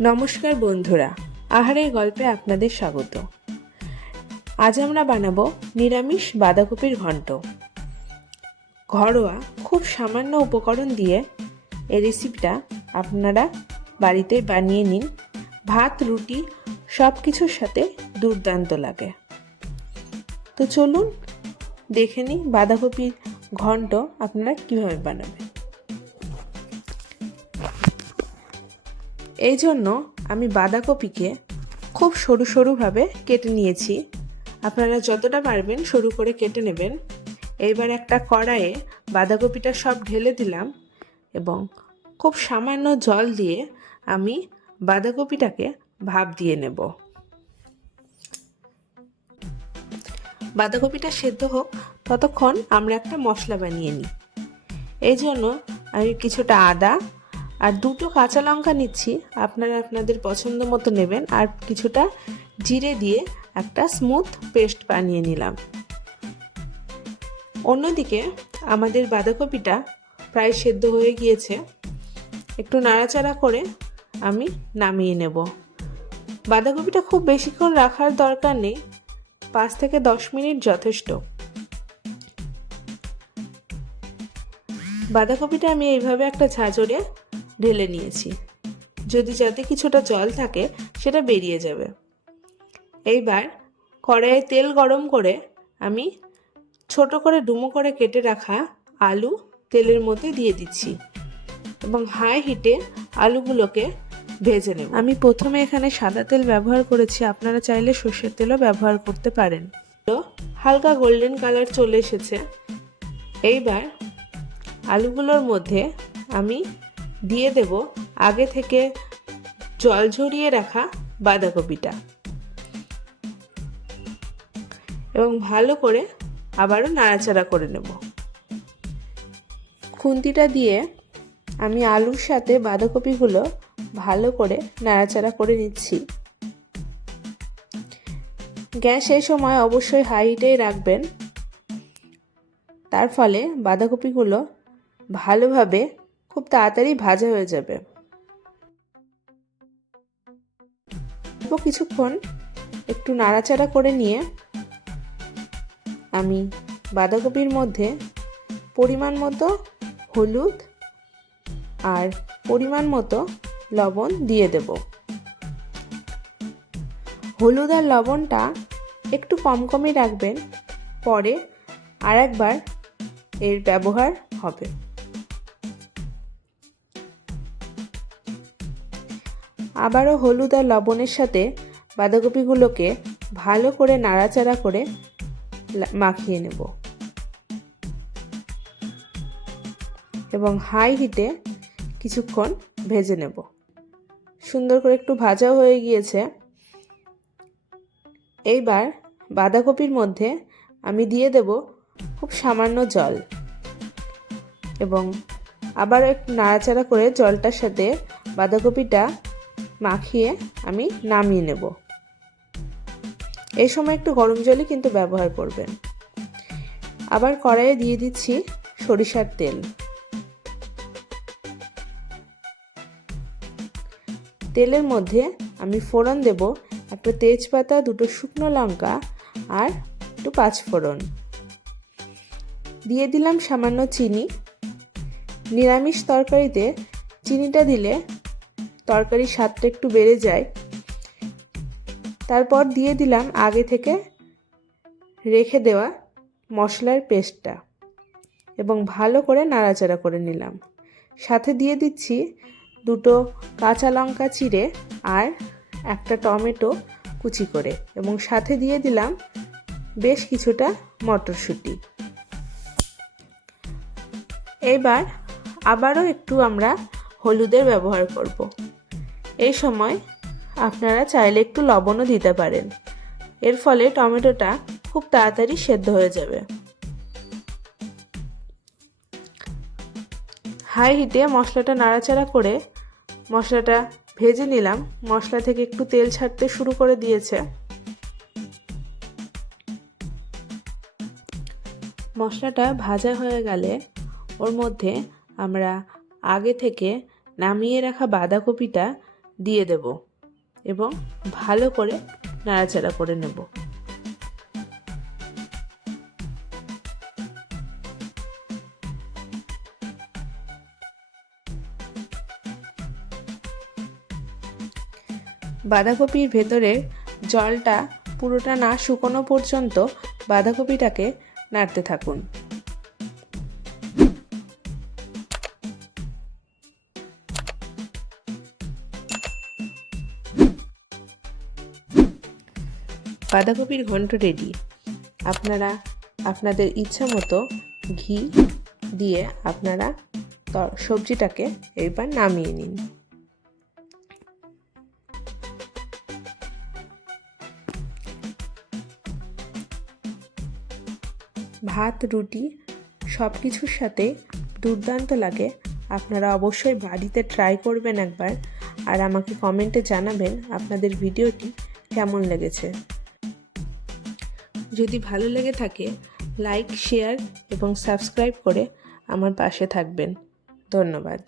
নমস্কার বন্ধুরা, আহারের গল্পে আপনাদের স্বাগত। আজ আমরা বানাবো নিরামিষ বাঁধাকপির ঘন্ট। ঘরোয়া খুব সামান্য উপকরণ দিয়ে এই রেসিপিটা আপনারা বাড়িতে বানিয়ে নিন। ভাত, রুটি সব কিছুর সাথে দুর্দান্ত লাগে। তো চলুন দেখে নিই বাঁধাকপির ঘন্ট আপনারা কীভাবে বানাবেন। এই জন্য আমি বাঁধাকপিকে খুব সরু সরুভাবে কেটে নিয়েছি। আপনারা যতটা পারবেন সরু করে কেটে নেবেন। এইবার একটা কড়াইয়ে বাঁধাকপিটা সব ঢেলে দিলাম এবং খুব সামান্য জল দিয়ে আমি বাঁধাকপিটাকে ভাপ দিয়ে নেব। বাঁধাকপিটা সেদ্ধ হোক, ততক্ষণ আমরা একটা মশলা বানিয়ে নিই। এই জন্য আমি কিছুটা আদা আর দুটো কাঁচা লঙ্কা নিচ্ছি, আপনারা আপনাদের পছন্দ মতো নেবেন। আর কিছুটা জিরে দিয়ে একটা স্মুথ পেস্ট বানিয়ে নিলাম। অন্যদিকে আমাদের বাঁধাকপিটা প্রায় সেদ্ধ হয়ে গিয়েছে। একটু নাড়াচাড়া করে আমি নামিয়ে নেব। বাঁধাকপিটা খুব বেশিক্ষণ রাখার দরকার নেই, পাঁচ থেকে দশ মিনিট যথেষ্ট। বাঁধাকপিটা আমি এইভাবে একটা ঝাঁঝরে ঢেলে নিয়েছি। যদি যাতে কিছুটা জল থাকে, সেটা বেরিয়ে যাবে। এইবার কড়াইয়ে তেল গরম করে আমি ছোট করে ডুমো করে কেটে রাখা আলু তেলের মধ্যে দিয়ে দিচ্ছি এবং হাই হিটে আলুগুলোকে ভেজে নেব। আমি প্রথমে এখানে সাদা তেল ব্যবহার করেছি, আপনারা চাইলে সর্ষের তেলও ব্যবহার করতে পারেন। তো হালকা গোল্ডেন কালার চলে এসেছে। এইবার আলুগুলোর মধ্যে আমি দিয়ে দেব আগে থেকে জল ঝরিয়ে রাখা বাঁধাকপিটা। এবং ভালো করে আবারও নাড়াচাড়া করে নেব। খুন্তিটা দিয়ে আমি আলুর সাথে বাঁধাকপিগুলো ভালো করে নাড়াচাড়া করে নিচ্ছি। গ্যাস এই সময় অবশ্যই হাইটেই রাখবেন। তার ফলে বাঁধাকপিগুলো ভালোভাবে খুব তাড়াতাড়ি ভাজা হয়ে যাবে। কিছুক্ষণ একটু নাড়াচাড়া করে নিয়ে আমি বাঁধাকপির মধ্যে পরিমাণ মতো হলুদ আর পরিমাণ মতো লবণ দিয়ে দেব। হলুদ আর লবণটা একটু কম কমই রাখবেন, পরে আর একবার এর ব্যবহার হবে। আবারও হলুদ আর লবণের সাথে বাঁধাকপিগুলোকে ভালো করে নাড়াচাড়া করে মাখিয়ে নেব। এবং হাই হিটে কিছুক্ষণ ভেজে নেব। সুন্দর করে একটু ভাজা হয়ে গিয়েছে। এইবার বাঁধাকপির মধ্যে আমি দিয়ে দেব খুব সামান্য জল এবং আবার একটু নাড়াচাড়া করে জলটার সাথে বাঁধাকপিটা মাখিয়ে আমি নামিয়ে নেব। এই সময় একটু গরম জলই কিন্তু ব্যবহার করবেন। আবার কড়াইয়ে দিয়ে দিচ্ছি সরিষার তেল। তেলের মধ্যে আমি ফোড়ন দেব, একটা তেজপাতা, দুটো শুকনো লঙ্কা আর একটু পাঁচ ফোড়ন দিয়ে দিলাম সামান্য চিনি। নিরামিষ তরকারিতে চিনিটা দিলে তরকারির স্বাদটা একটু বেড়ে যায়। তারপর দিয়ে দিলাম আগে থেকে রেখে দেওয়া মশলার পেস্টটা এবং ভালো করে নাড়াচাড়া করে নিলাম। সাথে দিয়ে দিচ্ছি দুটো কাঁচা লঙ্কা চিড়ে আর একটা টমেটো কুচি করে এবং সাথে দিয়ে দিলাম বেশ কিছুটা মটরশুঁটি। এবার আবারও একটু আমরা হলুদের ব্যবহার করব। এই সময় আপনারা চাইলে একটু লবণও দিতে পারেন। এর ফলে টমেটোটা খুব তাড়াতাড়ি সেদ্ধ হয়ে যাবে। হাই হিটে মশলাটা নাড়াচাড়া করে মশলাটা ভেজে নিলাম। মশলা থেকে একটু তেল ছাড়তে শুরু করে দিয়েছে। মশলাটা ভাজা হয়ে গেলে ওর মধ্যে আমরা আগে থেকে নামিয়ে রাখা বাঁধাকপিটা দিয়ে দেব এবং ভালো করে নাড়াচাড়া করে নেব। বাঁধাকপির ভেতরে জলটা পুরোটা না শুকনো পর্যন্ত বাঁধাকপিটাকে নাড়তে থাকুন। বাঁধাকপির ঘন্ট রেডি আপনারা আপনাদের ইচ্ছা মতো ঘি দিয়ে আপনারা সবজিটাকে এবার নামিয়ে নিন। ভাত, রুটি সব কিছুর সাথে দুর্দান্ত লাগে। আপনারা অবশ্যই বাড়িতে ট্রাই করবেন একবার। আর আমাকে কমেন্টে জানাবেন আপনাদের ভিডিওটি কেমন লেগেছে। যদি ভালো লেগে থাকে লাইক শেয়ার এবং সাবস্ক্রাইব করে আমার পাশে থাকবেন। ধন্যবাদ।